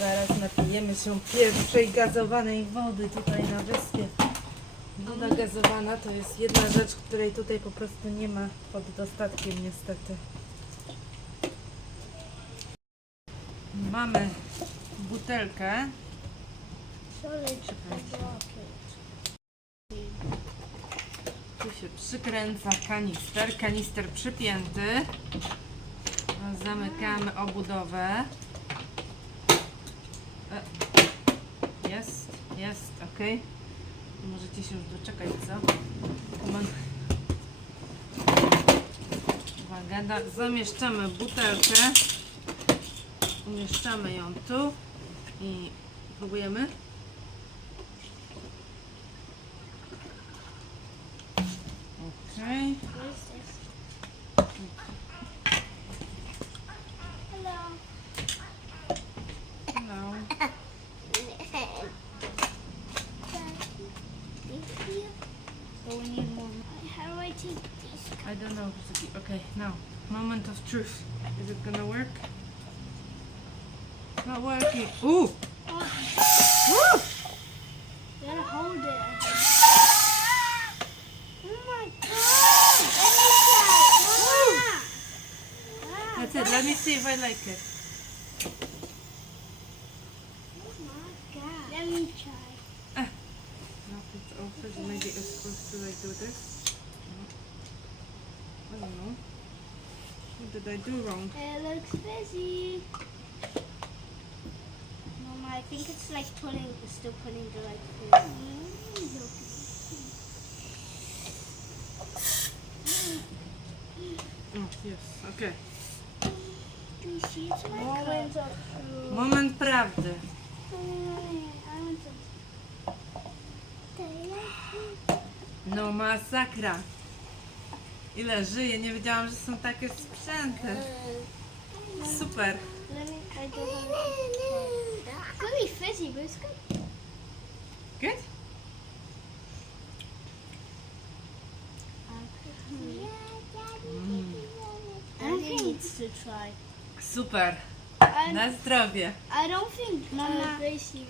Zaraz napijemy się pierwszej gazowanej wody tutaj na wyspie. Woda gazowana to jest jedna rzecz, której tutaj po prostu nie ma pod dostatkiem niestety. Mamy butelkę. Tu się przykręca kanister. Kanister przypięty. Zamykamy obudowę. E, Jest, jest, ok. Możecie się już doczekać, co? Mam- Uwaga, da- zamieszczamy butelkę. Umieszczamy ją tu i próbujemy. Okej. Hello. Take? I don't know. Suzuki. Okay, now, moment of truth. Is it gonna work? It's not working. Ooh! Woo! You gotta hold it. Oh my god! Let me try. That's it. Let me see if I like it. Oh my god. Let me try. Ah. No, it's open. Maybe it's supposed to like do this. I don't know. What did I do wrong? It looks busy. Mama, I think it's like putting, it's still putting the like food. Oh, yes. Okay. Do you see it's my Moments of truth. Moment prawdy. Mm, no masakra. Ile żyje? Nie wiedziałam, że są takie sprzęty. Super. Let me, I don't know. It's gonna be fizzy, but it's good. To try. Super. Na zdrowie. I don't think Mama, Gracie